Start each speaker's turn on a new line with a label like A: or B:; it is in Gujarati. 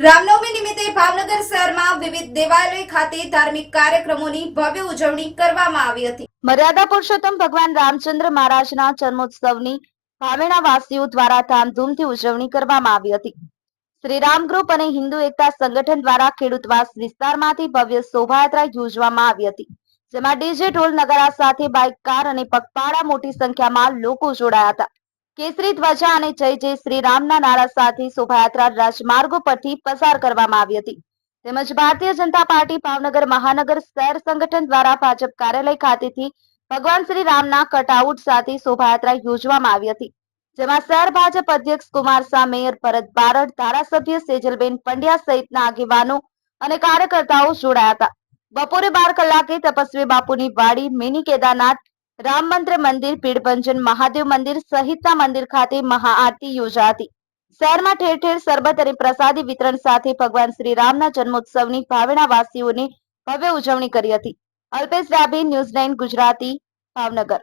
A: રામનવમી નિમિત્તે ભાવનગર શહેરમાં વિવિધ દેવાલય ખાતે ધાર્મિક કાર્યક્રમોની ભવ્ય ઉજવણી કરવામાં આવી હતી.
B: મર્યાદા પુરુષોત્તમ ભગવાન રામચંદ્ર મહારાજના જન્મોત્સવની ભાવેણા વાસીઓ દ્વારા ધામધૂમથી ઉજવણી કરવામાં આવી હતી. શ્રી રામ ગ્રુપ અને હિન્દુ એકતા સંગઠન દ્વારા ખેડૂતવાસ વિસ્તારમાંથી ભવ્ય શોભાયાત્રા યોજવામાં આવી હતી. જેમાં ડીજે ઢોલ નગારા સાથે બાઇક, કાર અને પગપાળા મોટી સંખ્યામાં લોકો જોડાયા હતા. કેસરી ધ્વજા અને જય જય શ્રી રામના નારા સાથે શોભાયાત્રા રાજમાર્ગો પરથી પસાર કરવામાં આવી હતી. તેમજ ભારતીય જનતા પાર્ટી ભાવનગર મહાનગર શહેર સંગઠન દ્વારા ભાજપ કાર્યાલય ખાતેથી ભગવાન શ્રી રામના કટઆઉટ સાથે શોભાયાત્રા યોજવામાં આવી હતી. જેમાં શહેર ભાજપ અધ્યક્ષ કુમાર શાહ, મેયર ભરત બારડ, ધારાસભ્ય સેજલબેન પંડ્યા સહિતના આગેવાનો અને કાર્યકર્તાઓ જોડાયા હતા. બપોરે બાર કલાકે તપસ્વી બાપુની વાડી મિની કેદારનાથ રામ મંદિર મંદિર પીડભંજન મહાદેવ મંદિર, સહિતના મંદિર ખાતે મહાઆરતી યોજાતી. શહેરમાં ઠેર ઠેર સરબત અને પ્રસાદી વિતરણ સાથે ભગવાન શ્રી રામના જન્મોત્સવની ભાવેણા વાસીઓની ભવ્ય ઉજવણી કરી હતી. Alpesh Dabhi news nine Gujarati, Bhavnagar.